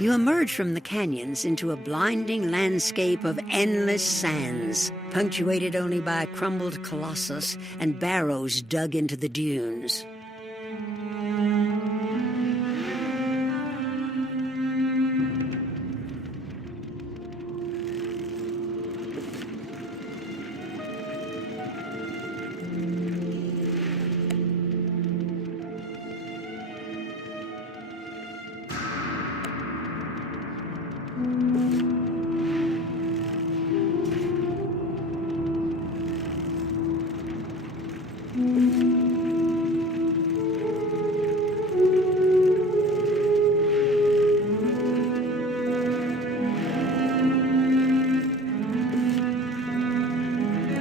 You emerge from the canyons into a blinding landscape of endless sands, punctuated only by a crumbled colossus and barrows dug into the dunes.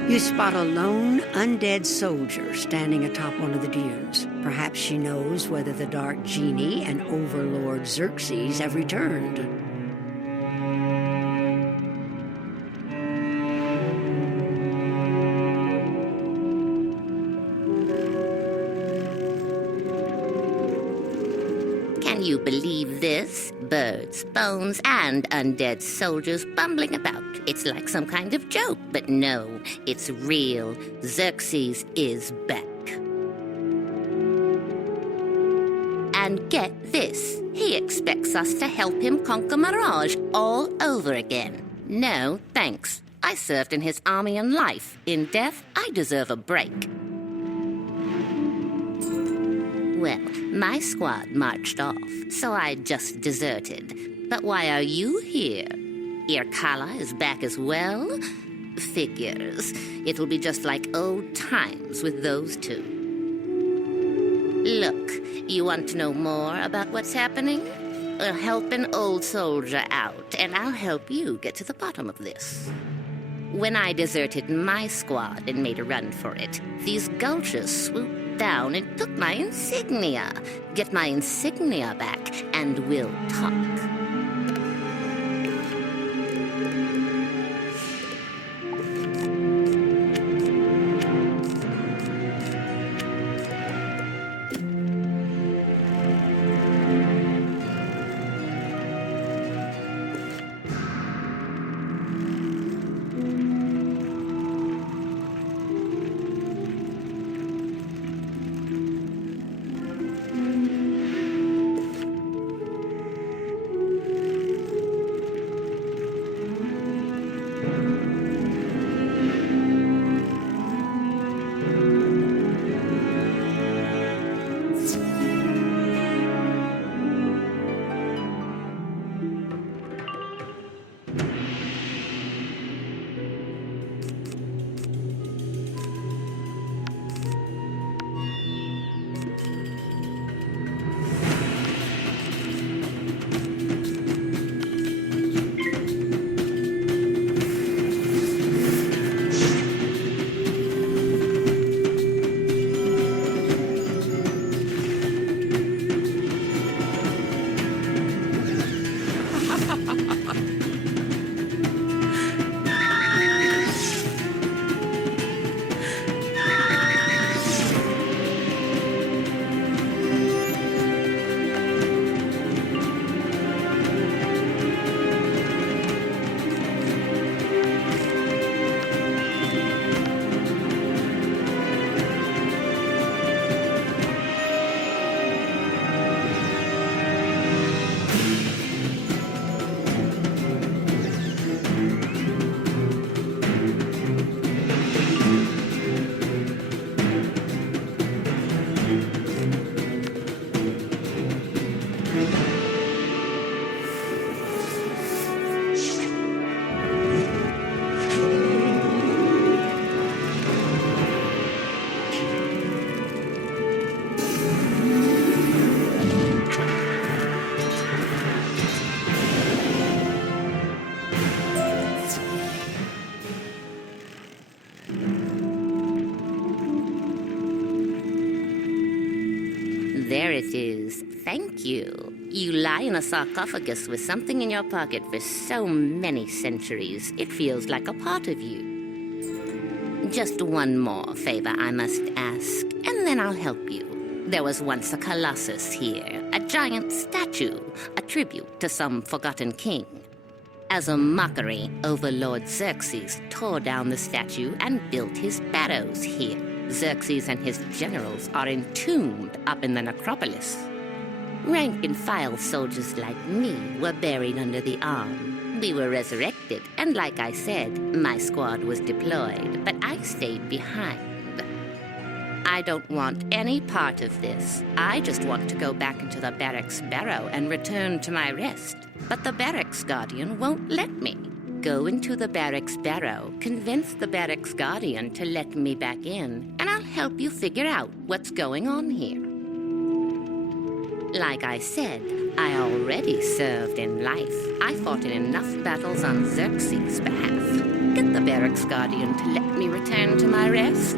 You spot a lone, undead soldier standing atop one of the dunes. Perhaps she knows whether the Dark Genie and Overlord Xerxes have returned. Can you believe this? Birds, bones, and undead soldiers bumbling about. It's like some kind of joke, but no, it's real. Xerxes is back. And get this, he expects us to help him conquer Mirage all over again. No, thanks. I served in his army in life. In death, I deserve a break. Well, my squad marched off, so I just deserted. But why are you here? Alkali is back as well? Figures. It'll be just like old times with those two. Look, you want to know more about what's happening? Well, help an old soldier out, and I'll help you get to the bottom of this. When I deserted my squad and made a run for it, these gulchers swooped down and took my insignia. Get my insignia back, and we'll talk. There it is. Thank you. You lie in a sarcophagus with something in your pocket for so many centuries, it feels like a part of you. Just one more favor I must ask, and then I'll help you. There was once a colossus here, a giant statue, a tribute to some forgotten king. As a mockery, Overlord Xerxes tore down the statue and built his Barrows here. Xerxes and his generals are entombed up in the necropolis. Rank-and-file soldiers like me were buried under the arm. We were resurrected, and like I said, my squad was deployed, but I stayed behind. I don't want any part of this. I just want to go back into the barracks barrow and return to my rest. But the barracks guardian won't let me. Go into the barracks barrow, convince the barracks guardian to let me back in, and I'll help you figure out what's going on here. Like I said, I already served in life. I fought in enough battles on Xerxes' behalf. Get the barracks guardian to let me return to my rest.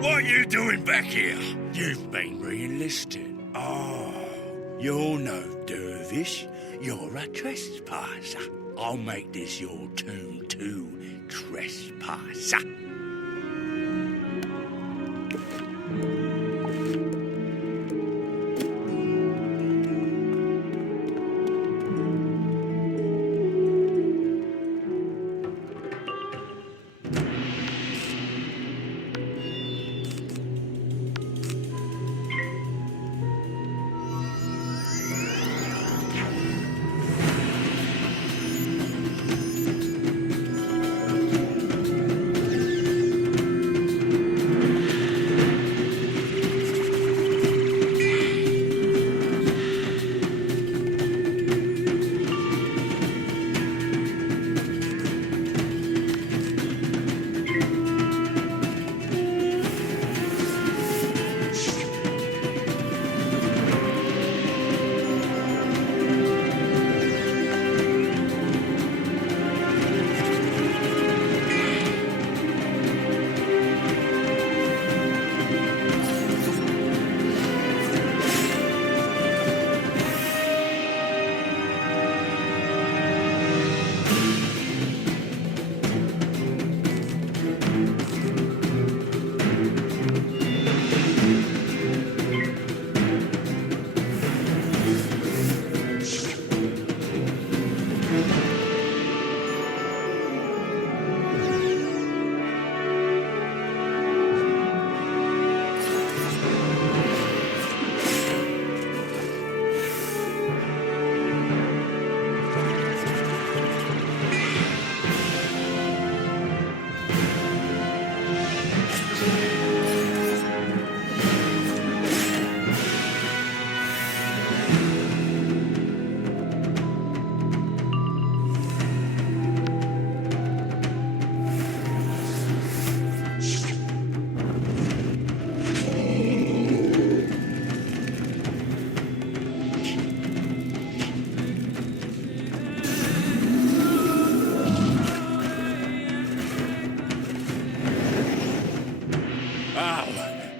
What are you doing back here? You've been re-enlisted. Oh, you're no dervish. You're a trespasser. I'll make this your tomb too, trespasser.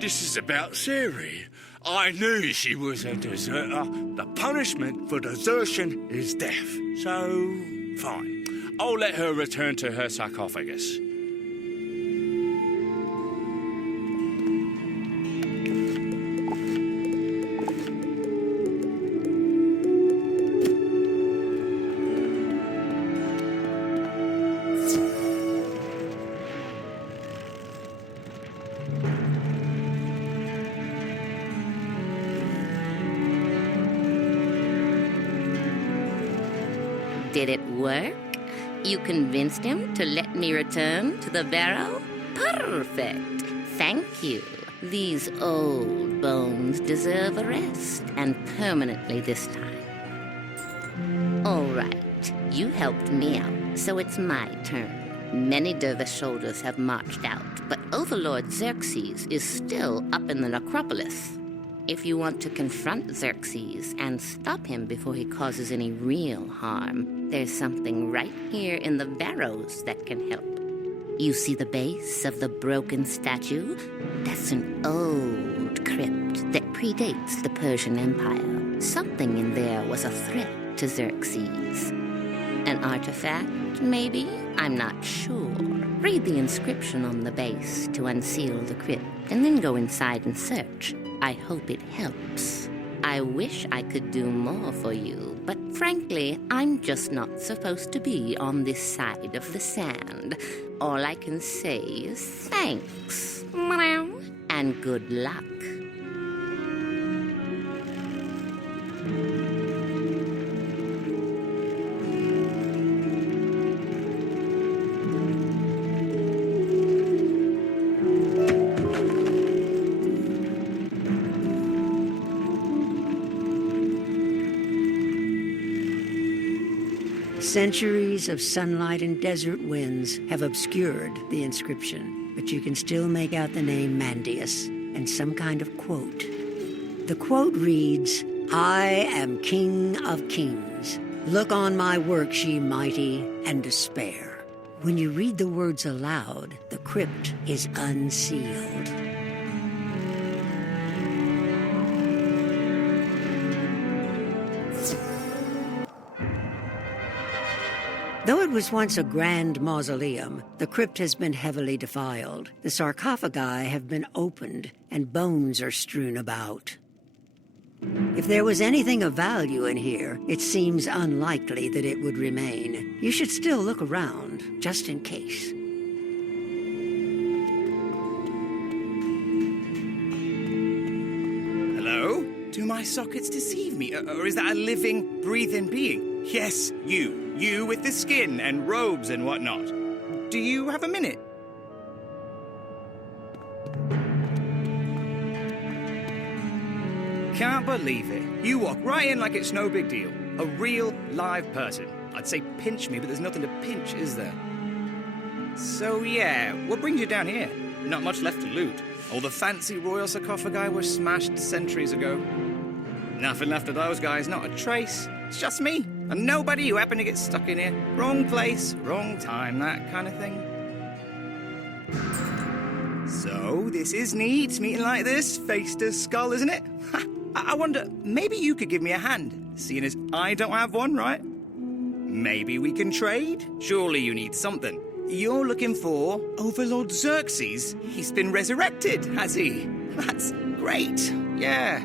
This is about searing. I knew she was a deserter. The punishment for desertion is death. So, fine. I'll let her return to her sarcophagus. Did it work? You convinced him to let me return to the barrow? Perfect. Thank you. These old bones deserve a rest, and permanently this time. All right, you helped me out, so it's my turn. Many dervish soldiers have marched out, but Overlord Xerxes is still up in the necropolis. If you want to confront Xerxes and stop him before he causes any real harm, there's something right here in the Barrows that can help. You see the base of the broken statue? That's an old crypt that predates the Persian Empire. Something in there was a threat to Xerxes. An artifact, maybe? I'm not sure. Read the inscription on the base to unseal the crypt, and then go inside and search. I hope it helps. I wish I could do more for you, but frankly, I'm just not supposed to be on this side of the sand. All I can say is thanks. And good luck. Centuries of sunlight and desert winds have obscured the inscription, but you can still make out the name Mandius and some kind of quote. The quote reads, "I am King of Kings. Look on my works, ye mighty, and despair." When you read the words aloud, the crypt is unsealed. Though it was once a grand mausoleum, the crypt has been heavily defiled. The sarcophagi have been opened, and bones are strewn about. If there was anything of value in here, it seems unlikely that it would remain. You should still look around, just in case. Hello? Do my sockets deceive me? Or is that a living, breathing being? Yes, you. You with the skin and robes and whatnot. Do you have a minute? Can't believe it. You walk right in like it's no big deal. A real, live person. I'd say pinch me, but there's nothing to pinch, is there? So yeah, what brings you down here? Not much left to loot. All the fancy royal sarcophagi were smashed centuries ago. Nothing left of those guys, not a trace. It's just me, and nobody who happened to get stuck in here. Wrong place, wrong time, that kind of thing. So, this is neat, meeting like this, face to skull, isn't it? I wonder, maybe you could give me a hand, seeing as I don't have one, right? Maybe we can trade? Surely you need something. You're looking for Overlord Xerxes. He's been resurrected, has he? That's great, yeah.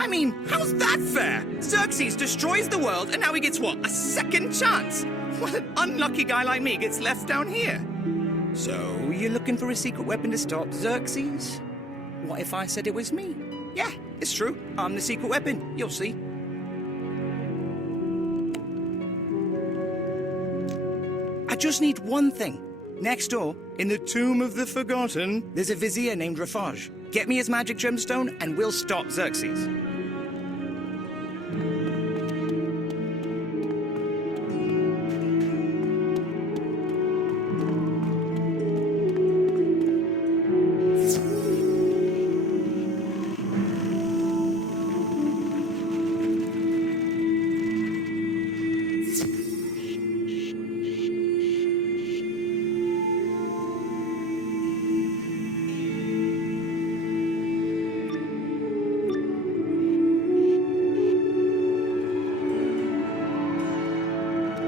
I mean, how's that fair? Xerxes destroys the world, and now he gets what? A second chance? What an unlucky guy like me gets left down here. So, you're looking for a secret weapon to stop Xerxes? What if I said it was me? Yeah, it's true. I'm the secret weapon. You'll see. I just need one thing. Next door, in the Tomb of the Forgotten, there's a vizier named Rafaj. Get me his magic gemstone, and we'll stop Xerxes.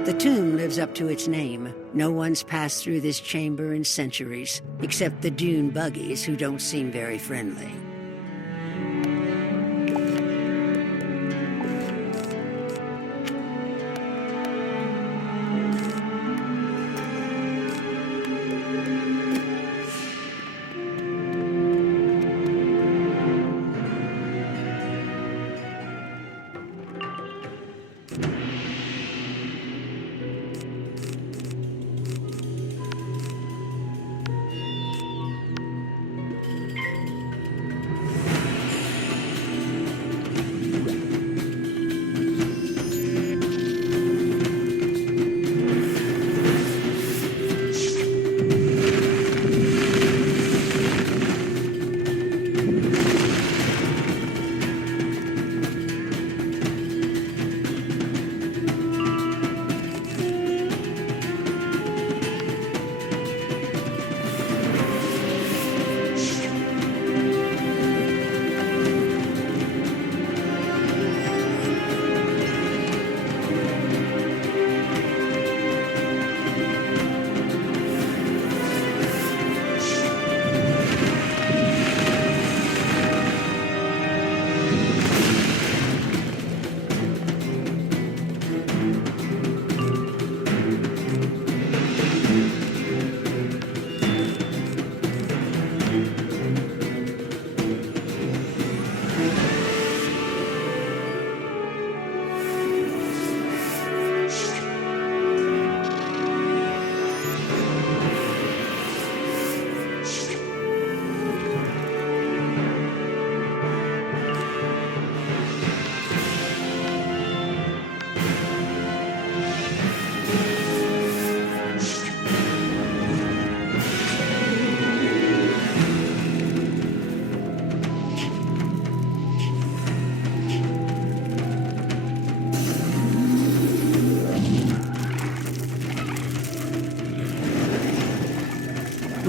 The tomb lives up to its name. No one's passed through this chamber in centuries, except the dune buggies who don't seem very friendly.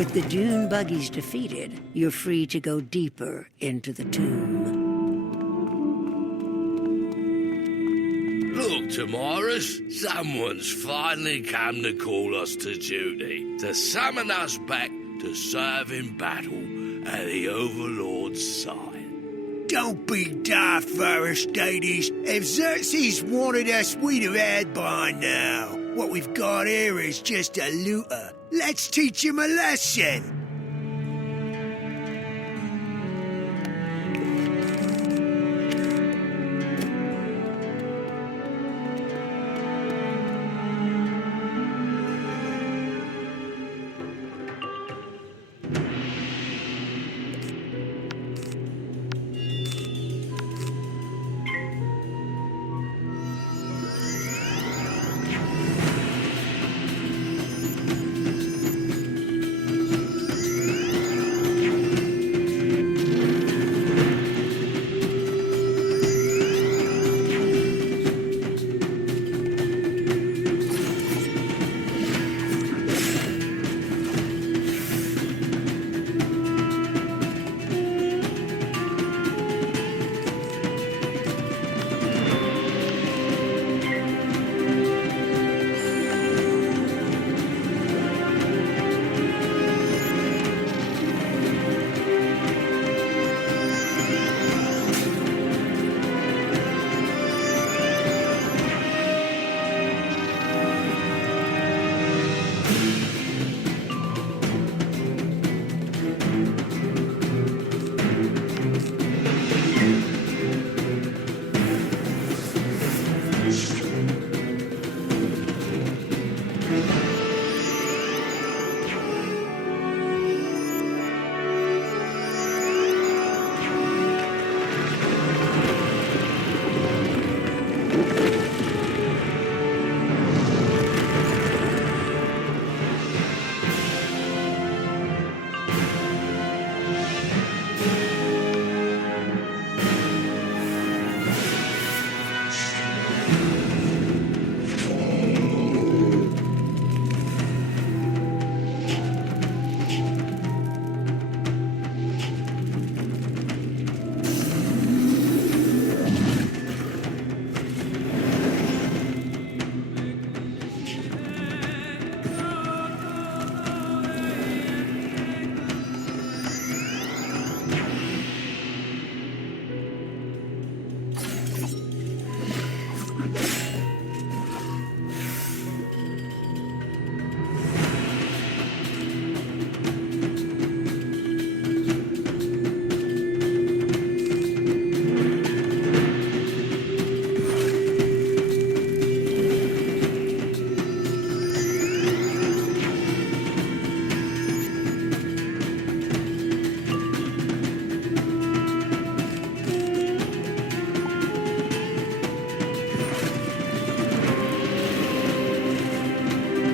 With the dune buggies defeated, you're free to go deeper into the tomb. Look, Tamaris, someone's finally come to call us to duty, to summon us back to serve in battle at the Overlord's side. Don't be daft, Aristides. If Xerxes wanted us, we'd have had by now. What we've got here is just a looter. Let's teach him a lesson.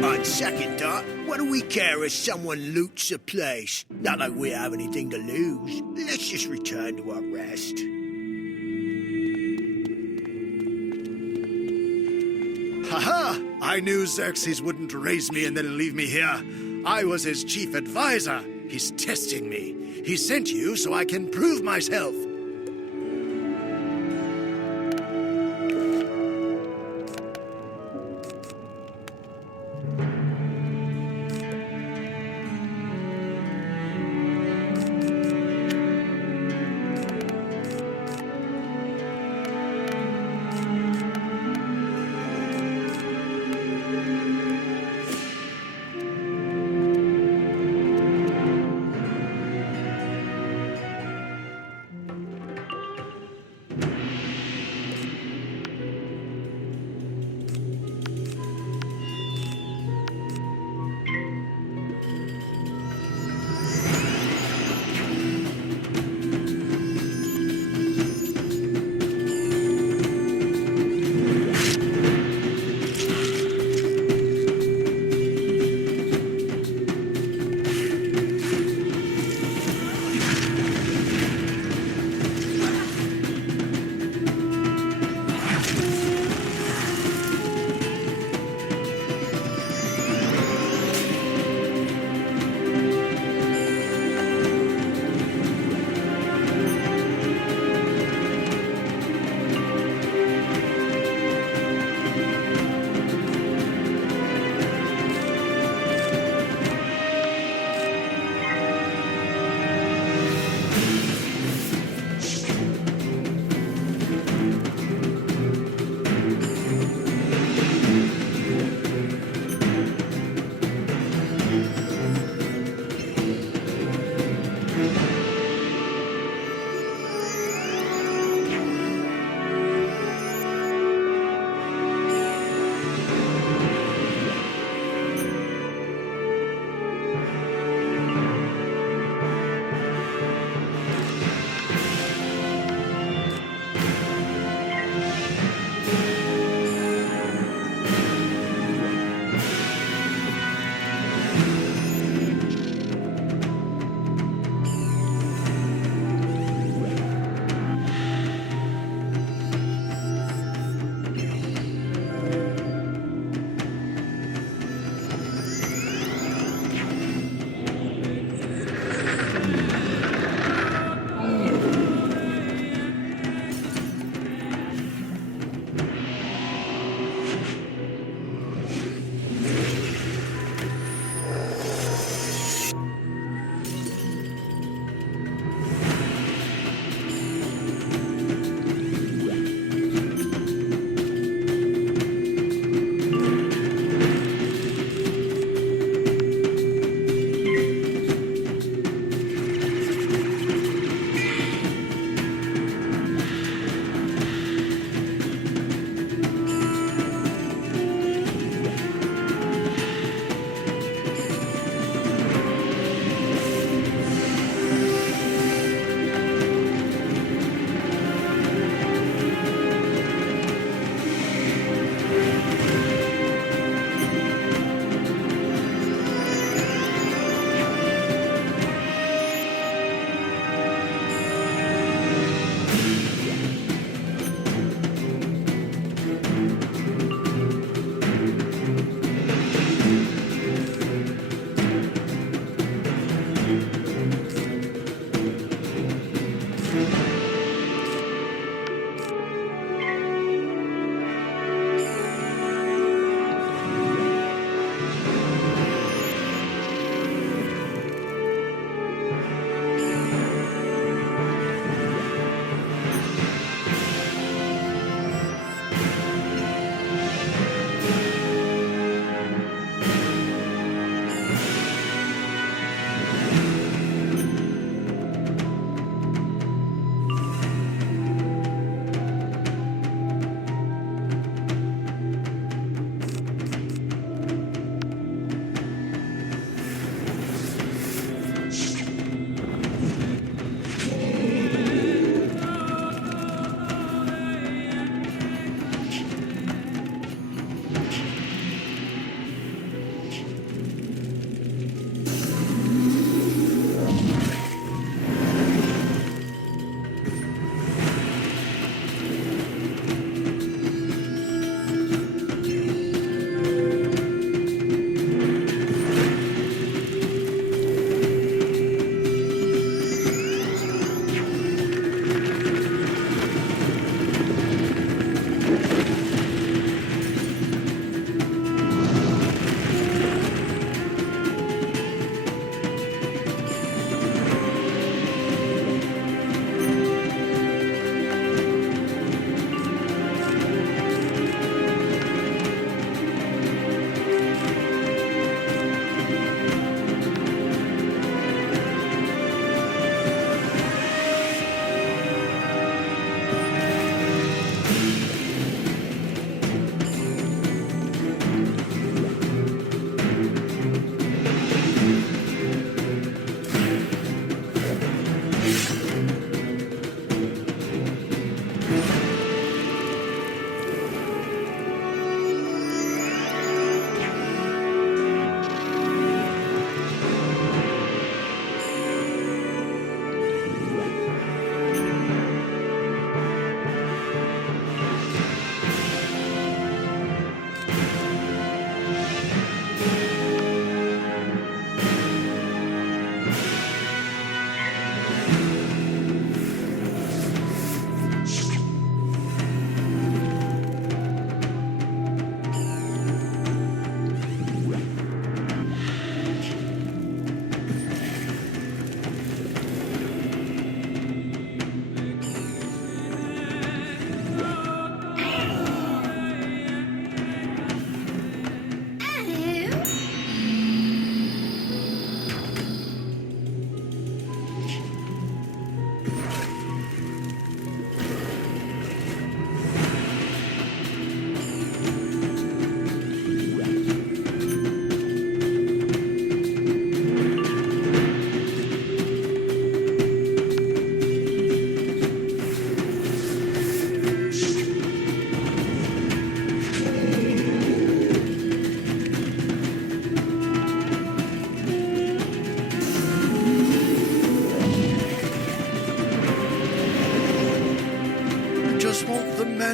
On second thought, what do we care if someone loots a place? Not like we have anything to lose. Let's just return to our rest. Haha! I knew Xerxes wouldn't raise me and then leave me here. I was his chief advisor. He's testing me. He sent you so I can prove myself.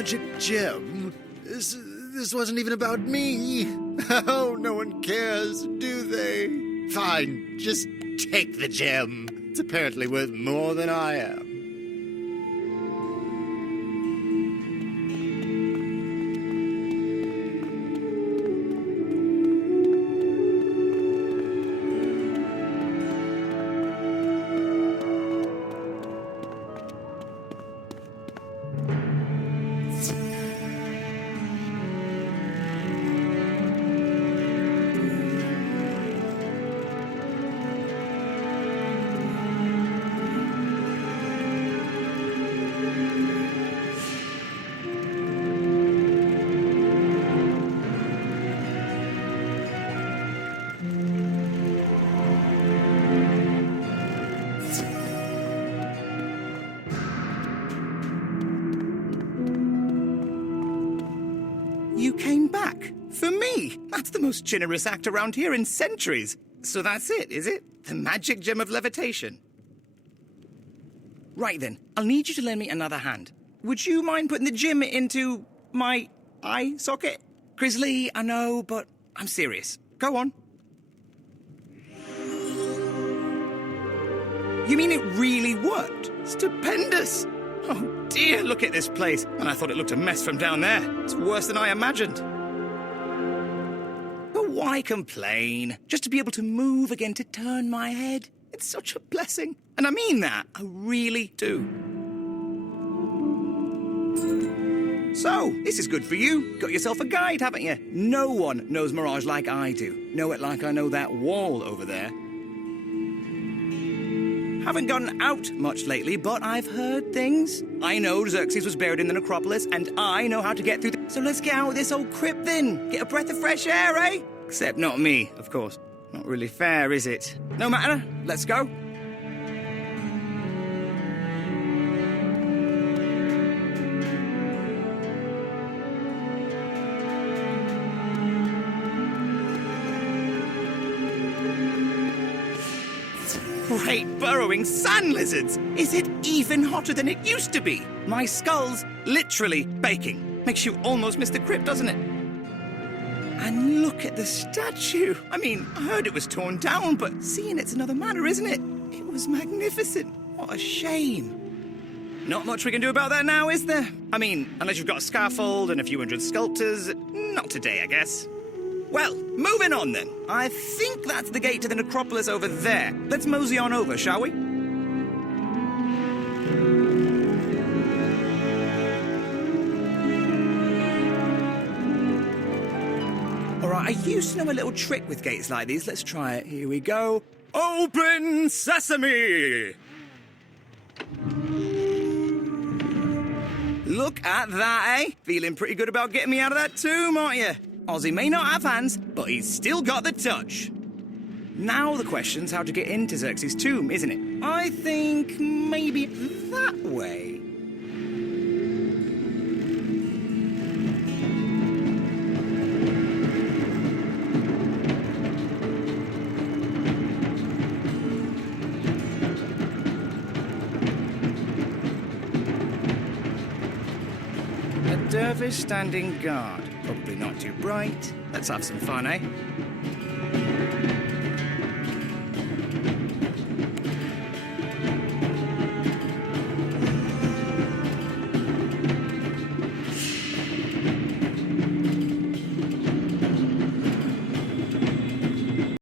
magic gem? This wasn't even about me. Oh, no one cares, do they? Fine, just take the gem. It's apparently worth more than I am. You came back? For me? That's the most generous act around here in centuries. So that's it, is it? The magic gem of levitation. Right then, I'll need you to lend me another hand. Would you mind putting the gem into my eye socket? Grizzly, I know, but I'm serious. Go on. You mean it really worked? Stupendous! Oh dear, look at this place. And I thought it looked a mess from down there. It's worse than I imagined. But why complain? Just to be able to move again, to turn my head. It's such a blessing. And I mean that. I really do. So, this is good for you. Got yourself a guide, haven't you? No one knows Mirage like I do. Know it like I know that wall over there. Haven't gotten out much lately, but I've heard things. I know Xerxes was buried in the necropolis, and I know how to get through So let's get out of this old crypt then. Get a breath of fresh air, eh? Except not me, of course. Not really fair, is it? No matter. Let's go. Great burrowing sand lizards! Is it even hotter than it used to be? My skull's literally baking. Makes you almost miss the crypt, doesn't it? And look at the statue. I mean, I heard it was torn down, but seeing it's another matter, isn't it? It was magnificent. What a shame. Not much we can do about that now, is there? I mean, unless you've got a scaffold and a few hundred sculptors. Not today, I guess. Well, moving on then. I think that's the gate to the necropolis over there. Let's mosey on over, shall we? Alright, I used to know a little trick with gates like these. Let's try it. Here we go. Open sesame! Look at that, eh? Feeling pretty good about getting me out of that tomb, aren't you? Ozzy may not have hands, but he's still got the touch. Now the question's how to get into Xerxes' tomb, isn't it? I think maybe that way. A dervish standing guard. Probably not too bright. Let's have some fun, eh?